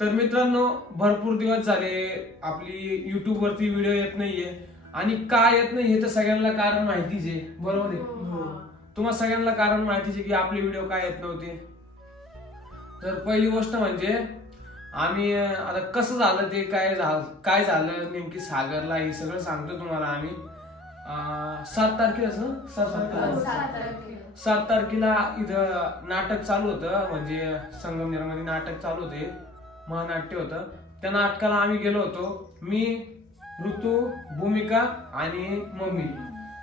तर मित्रांनो भरपूर दिवस झाले आपली युट्यूब वरती व्हिडिओ येत नाहीये. आणि का येत नाही हे तर सगळ्यांना कारण माहितीच आहे. बरोबर आहे? हो. तुम्हाला सगळ्यांना कारण माहितीच आहे की आपले व्हिडिओ काय येत नव्हते? तर पहिली गोष्ट म्हणजे आम्ही आता कसं झालं ते काय झालं काय झालं नेमकी सागरला हे सगळं सांगतो तुम्हाला आम्ही. सात तारखेलाच ना सात तारखेला? हो, सात तारखेला. सात तारखेला इथं नाटक चालू होतं. म्हणजे संगमनेरमध्ये नाटक चालू होते. महानाट्य होतं. त्या नाटकाला आम्ही गेलो होतो. मी ऋतू भूमिका आणि मम्मी.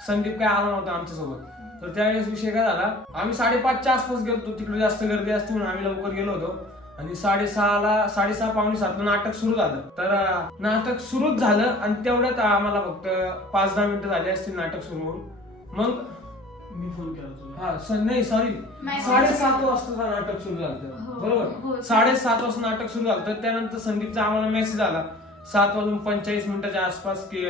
संदीप काय आला नव्हता आमच्यासोबत. तर त्यावेळेस विषय काय झाला? आम्ही साडेपाचच्या आसपास गेलो होतो. तिकडे जास्त गर्दी असते म्हणून आम्ही लवकर गेलो होतो. आणि साडेसहाला साडेसहा पावणे सातला नाटक सुरू झालं. तर नाटक सुरूच झालं आणि तेवढ्यात आम्हाला फक्त पाच दहा मिनिटं झाली असतील नाटक सुरू होऊन. मग मी फोन केला तुला. हा स- नाही सॉरी. साडेसात वाजता नाटक सुरू झालं हो, बरोबर? हो. साडेसात वाजता नाटक सुरू झालं. त्यानंतर संदीपचा आम्हाला मेसेज आला. सात वाजून पंचेचाळीस मिनिटाच्या आसपास की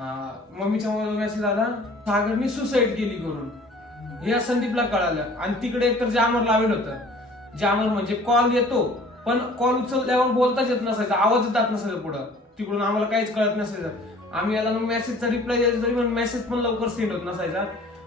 अं, मम्मीच्या मोबाईल मेसेज आला. सागरनी सुसाईड केली करून. हे या संदीपला कळालं. आणि तिकडे एकतर जामर लावेल होतं. जामर म्हणजे कॉल येतो पण कॉल उचलल्यावर बोलताच येत नसायचा. आवाज जात नसायचा पुढं. तिकडून आम्हाला काहीच कळत नसायचं. आम्ही याला मग मेसेजचा रिप्लाय द्यायचा तरी पण मेसेज पण लवकर सेंड होत नसायचा.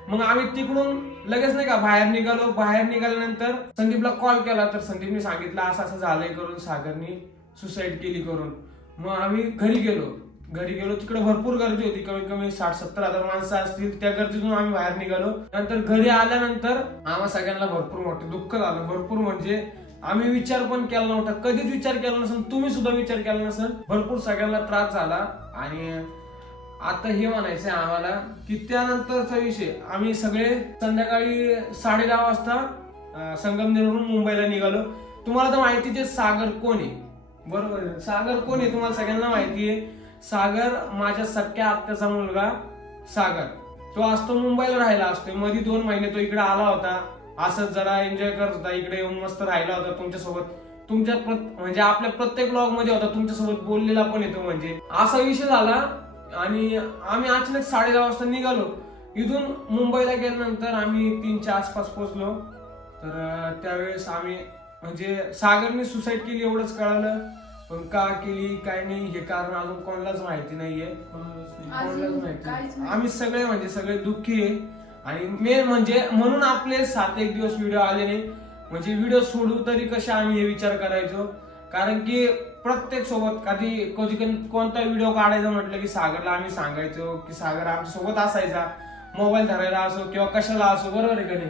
मग आम्ही तिकडून लगेच नाही का बाहेर निघालो. बाहेर निघाल्यानंतर संदीपला कॉल केला तर संदीपने सांगितलं असं असं झालंय करून सागरनी सुसाईड केली करून. मग आम्ही घरी गेलो. घरी गेलो तिकडे भरपूर गर्दी होती. कमीत कमी साठ सत्तर हजार माणसं असतील त्या गर्दीतून आम्ही बाहेर निघालो. नंतर घरी आल्यानंतर आम्हा सगळ्यांना भरपूर मोठं दुःख झालं. भरपूर म्हणजे आम्ही विचार पण केला नव्हता. कधीच विचार केला नसेल तुम्ही सुद्धा विचार केला नसेल. भरपूर सगळ्यांना त्रास झाला. आणि आता हे म्हणायचं आहे आम्हाला की त्यानंतरचा विषय आम्ही सगळे संध्याकाळी साडे दहा वाजता संगमनेरवरून मुंबईला निघालो. तुम्हाला तर माहितीच आहे सागर कोण आहे? बरोबर सागर कोण आहे? तुम्हाला सगळ्यांना माहिती आहे. सागर माझ्या सख्या आत्याचा मुलगा सागर. तो असतो मुंबईला राहिला असतो मध्ये दोन महिने तो इकडे आला होता. असंच जरा एन्जॉय करत होता. इकडे येऊन मस्त राहिला होता तुमच्यासोबत. तुमच्या म्हणजे आपल्या प्रत्येक ब्लॉगमध्ये होता. तुमच्यासोबत बोललेला पण येतो म्हणजे. असा विषय झाला आणि आम्ही अचानक साडे दहा वाजता निघालो. इथून मुंबईला गेल्यानंतर आम्ही तीनच्या आसपास पोहोचलो. तर त्यावेळेस आम्ही म्हणजे सागरने सुसाईड केली एवढंच कळालं. पण का केली काय नाही हे कारण अजून कोणालाच माहिती नाहीये. कोणालाच. माहिती आम्ही सगळे म्हणजे सगळे दुःखी आहे. आणि मेन म्हणजे म्हणून आपले सात एक दिवस व्हिडिओ आले नाही म्हणजे व्हिडिओ सोडू तरी कसे आम्ही हे विचार करायचो? कारण की प्रत्येक सोबत कधी कधी कधी कोणता व्हिडिओ काढायचा म्हटलं की सागरला आम्ही सांगायचो की सागर आमच्यासोबत असायचा. मोबाईल धरायला असो किंवा कशाला असो बरोबर आहे का नाही?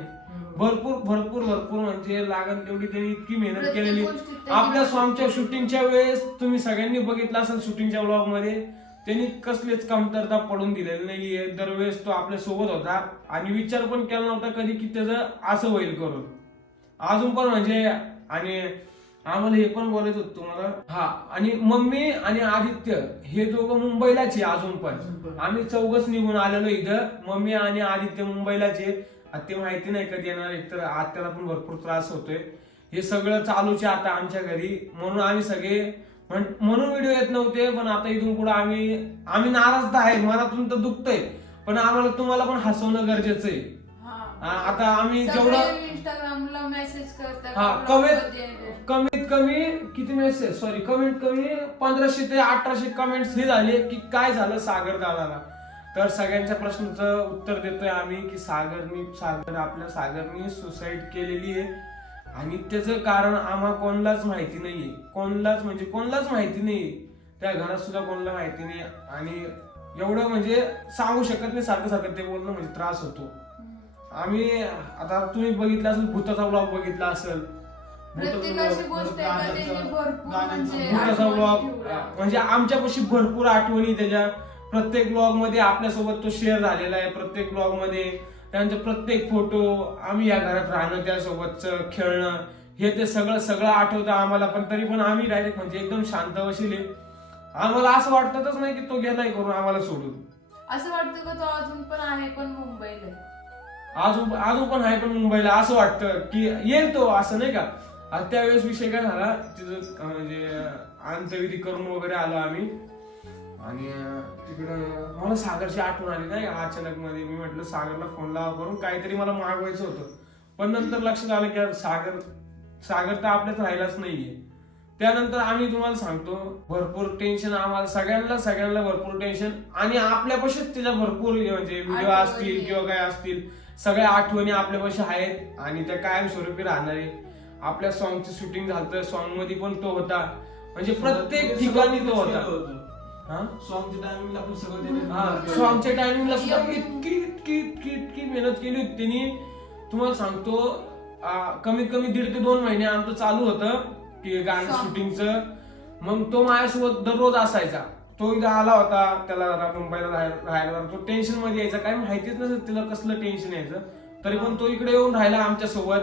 भरपूर भरपूर भरपूर म्हणजे लागण तेवढी त्यांनी इतकी मेहनत केलेली. आपल्या स्वामच्या शूटिंगच्या वेळेस तुम्ही सगळ्यांनी बघितलं असेल शूटिंगच्या ब्लॉगमध्ये त्यांनी कसलेच कमतरता पडून दिलेली नाहीये. दरवेळेस तो आपल्यासोबत होता आणि विचार पण केला नव्हता कधी की त्याचं असं होईल करून. अजून पण म्हणजे आणि आम्हाला हे पण बोलायचं होतं तुम्हाला. हा आणि मम्मी आणि आदित्य हे दोघं मुंबईलाच आहे अजून पण. आम्ही चौघच निघून आलेलो इथं. मम्मी आणि आदित्य मुंबईलाच आहे आता ते माहिती नाही कधी येणार एकतर आत्याला पण भरपूर त्रास होतोय. हे सगळं चालूच आहे आता आमच्या घरी. म्हणून आम्ही सगळे म्हण- म्हणून व्हिडिओ येत नव्हते पण आता इथून पुढे आम्ही आम्ही नाराज तर आहे. मनातून तर दुखतंय. पण आम्हाला तुम्हाला पण हसवणं गरजेचं आहे. हा. आता आम्ही जेवढं इंस्टाग्रामला मेसेज करतात हा कमीत कमीत कमी किती मेसेज सॉरी कमीत कमी पंधराशे ते अठराशे कमेंट्स हे झाले की काय झालं सागर दादाला? तर सगळ्यांच्या प्रश्नाचं उत्तर देतोय आम्ही की सागरनी सागर आपल्या सागरनी सुसाईड केलेली आहे. आणि त्याचं कारण आम्हा कोणालाच माहिती नाहीये. कोणालाच म्हणजे कोणालाच माहिती नाही त्या घरात सुद्धा कोणाला माहिती नाही. आणि एवढं म्हणजे सांगू शकत नाही सारखं सारखं ते बोलणं म्हणजे त्रास होतो. आम्ही आता तुम्ही बघितलं असेल भूताचा ब्लॉग बघितला असेल. भूताचा प्रत्येक vlog- अशी गोष्ट आहे का त्यांनी भरपूर म्हणजे आठवण ब्लॉग. म्हणजे आमच्यापाशी भरपूर आठवणी त्याच्या. प्रत्येक ब्लॉगमध्ये आपल्यासोबत तो शेअर झालेला आहे. प्रत्येक ब्लॉगमध्ये त्यांचे प्रत्येक फोटो आम्ही या घरात राहणं त्यासोबतच खेळणं हे ते सगळं सगळं आठवतं आम्हाला. पण तरी पण आम्ही डायरेक्ट म्हणजे एकदम शांत बसले आम्हाला असं वाटतच नाही की तो गेलाय करून आम्हाला सोडून. असं वाटतं का तो अजून पण आहे पण मुंबईला आहे. अजून पण आहे पण मुंबईला. असं वाटतं की येईल तो असं नाही का? आता त्यावेळेस विषय काय झाला तिथं म्हणजे अंत्यविधी करून वगैरे आलो आम्ही. आणि तिकडं मला सागरची आठवण आली नाही अचानक मध्ये मी म्हटलं सागरला फोन लावा करून काहीतरी मला मागवायचं होतं. पण नंतर लक्षात आलं की सागर सागर तर आपल्यात राहिलाच नाहीये. त्यानंतर आम्ही तुम्हाला सांगतो भरपूर टेन्शन आम्हाला सगळ्यांना सगळ्यांना भरपूर टेन्शन आणि आपल्यापाशीच त्याच्या भरपूर म्हणजे व्हिडिओ. असतील किंवा काय असतील सगळ्या आठवणी आपल्यापाशी आहेत. आणि त्या कायमस्वरूपी राहणार. आहे आपल्या सॉंगचं शूटिंग झालं सॉंगमध्ये पण तो होता. म्हणजे प्रत्येक ठिकाणी तो होता. हा? सॉंगच्या टायमिंगला आपण सगळं हा टायमिंगला सुद्धा इतकी इतकी इतकी इतकी मेहनत केली होती त्यांनी तुम्हाला सांगतो कमीत कमी दीड ते दोन महिने आमचं चालू होतं की गाणं. शूटिंगचं मग तो माझ्यासोबत दररोज असायचा. तो एकदा आला होता त्याला जरा मुंबईला राहाय- राहायला तो टेन्शनमध्ये यायचा. काय माहितीच नसेल तिला कसलं टेन्शन यायचं. तरी पण तो इकडे येऊन राहिला आमच्यासोबत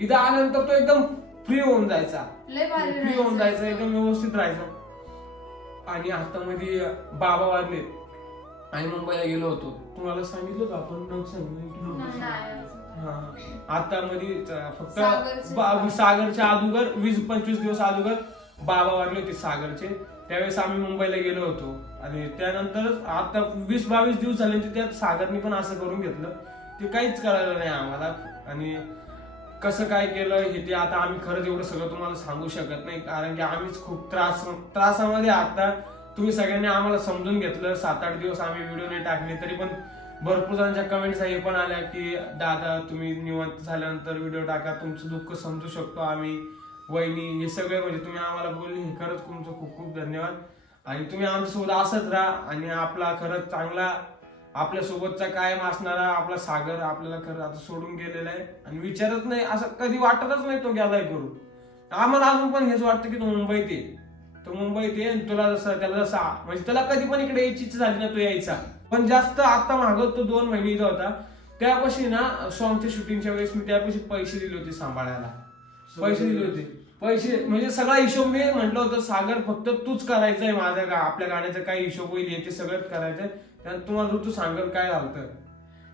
इथं आल्यानंतर तो एकदम फ्री होऊन जायचा. लय भारी फ्री होऊन राहायचं. जायचं एकदम व्यवस्थित राहायचं. आणि हातामध्ये बाबा वाढले आणि मुंबईला गेलो होतो. तुम्हाला सांगितलं का आपण सांगितलं की नाही, नाही. हा आता मध्ये फक्त सागरचे. बा- बाबा. सागरच्या अगोदर वीस पंचवीस दिवस अगोदर बाबा वारले होते सागरचे. त्यावेळेस आम्ही मुंबईला गेलो होतो. आणि त्यानंतर आता वीस बावीस दिवस झाले त्यात सागरनी पण असं करून घेतलं. ते काहीच कळालं नाही आम्हाला. आणि कसं काय केलं हे ते आता आम्ही खरंच एवढं सगळं तुम्हाला सांगू शकत नाही कारण की आम्हीच खूप त्रास त्रासामध्ये आता तुम्ही सगळ्यांनी आम्हाला समजून घेतलं. सात आठ दिवस आम्ही व्हिडिओ नाही टाकले तरी पण भरपूर जणांच्या कमेंट्स हे पण आल्या की दादा तुम्ही निवांत झाल्यानंतर व्हिडिओ टाका. तुमचं दुःख समजू शकतो आम्ही. वहिनी हे सगळे म्हणजे तुम्ही आम्हाला बोलले. हे खरंच तुमचं खूप खूप धन्यवाद. आणि तुम्ही आमच्यासोबत असत राहा आणि आपला खरंच चांगला आपल्या सोबतचा कायम असणारा आपला सागर आपल्याला खरं आता सोडून गेलेला आहे. आणि विचारत नाही असं कधी वाटतच नाही तो गेलाय करून. आम्हाला अजून पण हेच वाटतं की तो मुंबईत ये तो मुंबईत ये आणि तुला जसं त्याला जसा म्हणजे त्याला कधी पण इकडे यायची इच्छा झाली ना तो यायचा. पण जास्त आता मागत तो दोन महिने इथं होता. त्यापाशी ना सॉंगच्या शूटिंगच्या वेळेस मी त्यापाशी पैसे दिले होते सांभाळायला. पैसे दिले होते. पैसे म्हणजे सगळा हिशोब मी म्हटलं होतं सागर फक्त तूच करायचंय माझ्या आपल्या गाण्याचा काही हिशोब होईल हे ते सगळंच करायचंय. त्यात तुम्हाला ऋतू सांगेल काय झालं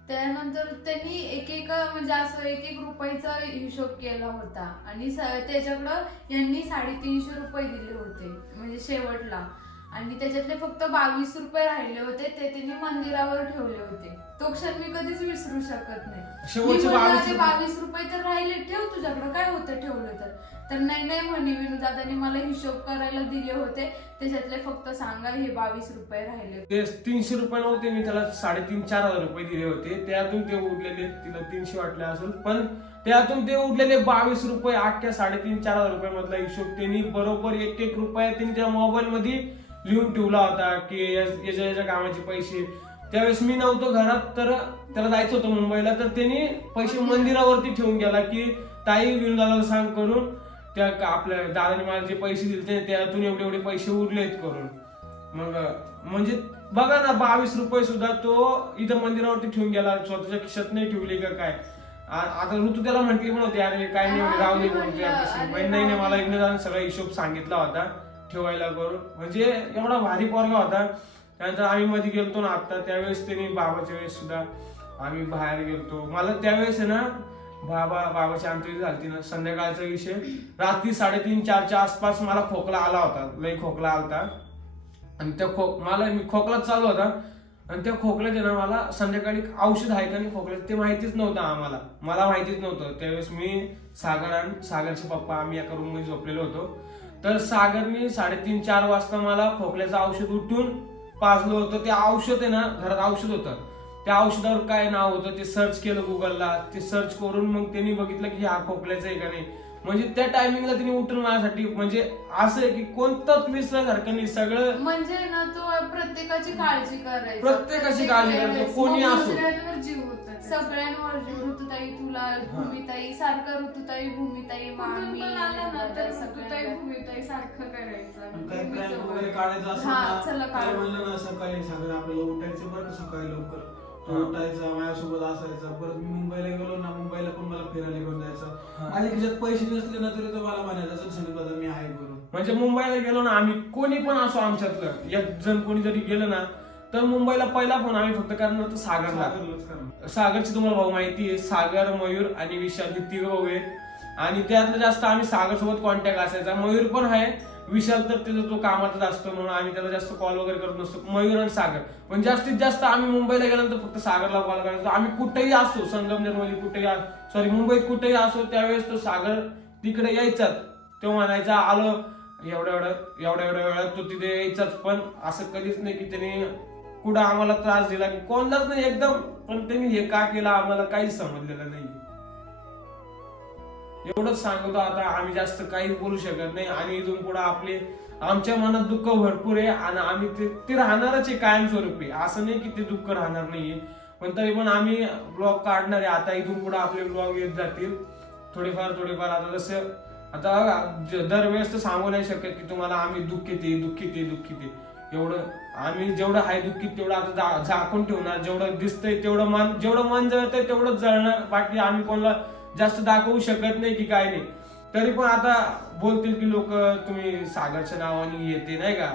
त्यानंतर त्यांनी एक एक म्हणजे असं एक एक रुपयाचा हिशोब केला होता. आणि त्याच्याकडं यांनी साडेतीनशे रुपये दिले होते म्हणजे शेवटला. आणि त्याच्यातले फक्त बावीस रुपये राहिले होते ते त्यांनी मंदिरावर ठेवले होते. तो क्षण मी कधीच विसरू शकत नाही. मी शेवटचे म्हणलं, बावीस "अरे रुपये- बावीस रुपये तर राहिले ठेव तुझ्याकडे काय होतं ठेवलं तर? तर नाही नाही म्हणे विनोदादांनी मला हिशोब करायला दिले होते. त्याच्यातले फक्त सांगा हे बावीस रुपये राहिले. ते तीनशे रुपये नव्हते मी त्याला साडेतीन चार हजार रुपये दिले होते. त्यातून ते उरलेले तिला तीनशे वाटले असेल. पण त्यातून ते उरलेले बावीस रुपये अख्ख्या साडेतीन चार हजार रुपये मधला हिशोब त्यांनी बरोबर एक एक रुपया त्यांनी त्या मोबाईल मध्ये लिहून ठेवला होता की याच्या याच्या कामाचे पैसे. त्यावेळेस मी नव्हतो घरात तर त्याला जायचं होतं मुंबईला. तर त्यांनी पैसे मंदिरावरती ठेवून गेला की ताई विनोदाला सांग करून त्या आपल्या दादाने मला जे पैसे दिले ते- त्यातून एवढे एवढे पैसे उरलेत करून. मग म्हणजे बघा ना बावीस रुपये सुद्धा तो इथं मंदिरावरती ठेवून गेला. स्वतःच्या खिशात नाही ठेवले का काय? आता ऋतू त्याला म्हटली पण होती अरे काय नाही राहू दे नाही नाही मला. एकदा सगळा हिशोब सांगितला होता ठेवायला करून. म्हणजे एवढा भारी पोरगा होता. त्यानंतर आम्ही मध्ये गेलतो ना आता त्यावेळेस त्यांनी बाबाच्या वेळेस सुद्धा आम्ही बाहेर गेलतो. मला त्यावेळेस आहे ना बाबा बाबाची अंत्यविधी झाली ना. संध्याकाळचा विषय. रात्री साडेतीन चारच्या आसपास मला खोकला आला होता. लई खोकला आला होता आणि त्या खो मला मी खोकलाच चालू होता. आणि त्या खोकल्यात ना मला संध्याकाळी औषध आहे का नाही खोकल्यात ते माहितीच नव्हतं आम्हाला. मला माहितीच नव्हतं. त्यावेळेस मी सागर आणि सागरचे पप्पा आम्ही एका रूममध्ये झोपलेलो होतो. तर सागरने साडेतीन चार वाजता मला खोकल्याचं औषध उठून पाजलं होतं. ते औषध आहे ना घरात औषध होतं. त्या औषधावर काय नाव होतं ते सर्च केलं गुगलला ते सर्च करून मग त्यांनी बघितलं की हा खोकल्याचं आहे का नाही. म्हणजे त्या टायमिंगला त्यांनी उठून माझ्यासाठी म्हणजे असं आहे की कोणतंच विसरल्यासारखं नाही. सगळं म्हणजे ना तो प्रत्येकाची काळजी करायचा. प्रत्येकाची काळजी करायचा, कोणी असो. सगळ्यांवर जीव होता सगळ्यांवर जीव. ऋतुताई तुला भूमिताई सारखं ऋतुताई भूमिताई मामी ऋतुताई सगळ्यांना. भूमिताई सारखं करायचं. काढायचं हा, ना. काय म्हणलं ना सकाळी सागर आपल्याला उठायचं बरं सकाळी लवकर. हा. उठायचा माझ्यासोबत असायचा. परत मी मुंबईला गेलो ना मुंबईला पण मला फिरायला घेऊन. जायचं. माझ्या खिशात पैसे नसले ना तरी तो मला म्हणायचा चल मी आहे करून म्हणजे मुंबईला गेलो ना आम्ही कोणी पण असो आमच्यातलं एक जण कोणी जरी गेलं ना तर मुंबईला पहिला फोन आम्ही फक्त करणार होतो सागरला. करणार. सागरची तुम्हाला भाऊ माहिती आहे सागर मयूर आणि विशाल हे तिघ भाऊ आहेत. आणि त्यातलं जास्त आम्ही सागर सोबत कॉन्टॅक्ट असायचा. मयूर पण आहे विशाल तर त्याचा तो कामातच असतो म्हणून आम्ही त्याला जास्त कॉल वगैरे करत नसतो. मयूर आणि सागर. पण जास्तीत जास्त आम्ही मुंबईला गेल्यानंतर फक्त सागरला कॉल करायचो. आम्ही कुठेही असो संगमनेरमध्ये कुठेही सॉरी मुंबईत कुठेही असो त्यावेळेस तो सागर तिकडे यायचाच. तो म्हणायचा आलो. एवढ्या एवढ्या एवढ्या एवढ्या वेळात तो तिथे यायचाच. पण असं कधीच नाही की त्याने कुठं आम्हाला त्रास दिला की कोणलाच नाही एकदम. पण त्यांनी हे का केलं आम्हाला काहीच समजलेलं नाही एवढंच सांगतो आता आम्ही जास्त काहीच बोलू शकत नाही. आणि इथून पुढे आपले आमच्या मनात दुःख भरपूर आहे आणि आम्ही ते ते राहणारच आहे कायमस्वरूपी. असं नाही की ते दुःख राहणार नाहीये. पण तरी पण आम्ही ब्लॉग काढणार. आहे आता इथून पुढे आपले ब्लॉग येत जातील. थोडेफार थोडेफार. आता जसं आता दरवेळेस तर सांगू नाही शकत की तुम्हाला आम्ही दुःखीत आहे दुःखीत आहे दुःखीत आहे एवढं आम्ही जेवढं आहे दुःखीत तेवढं आता झाकून ठेवणार. जेवढं दिसतंय तेवढं मन जेवढं मन जळतंय तेवढंच जळणार. बाकी आम्ही कोणाला जास्त दाखवू शकत नाही की काय नाही. तरी पण आता बोलतील की लोक तुम्ही सागरच्या नावाने येते नाही का?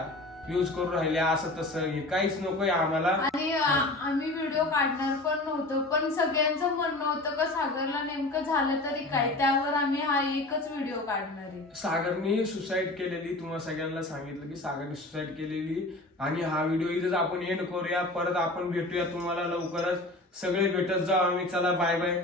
यूज करून राहिले असं तसं हे काहीच नकोय आम्हाला. आणि आम्ही व्हिडिओ काढणार पण नव्हतो पण सगळ्यांचं म्हणणं होतं का सागरला नेमकं झालं तरी काय? त्यावर आम्ही हा एकच व्हिडिओ काढणार आहे. सागरने सुसाईड केलेली तुम्हाला सगळ्यांना सांगितलं की सागरने सुसाईड केलेली. आणि हा व्हिडिओ इथेच आपण एंड करूया परत आपण भेटूया तुम्हाला लवकरच. सगळे भेटत जाऊ आम्ही चला बाय बाय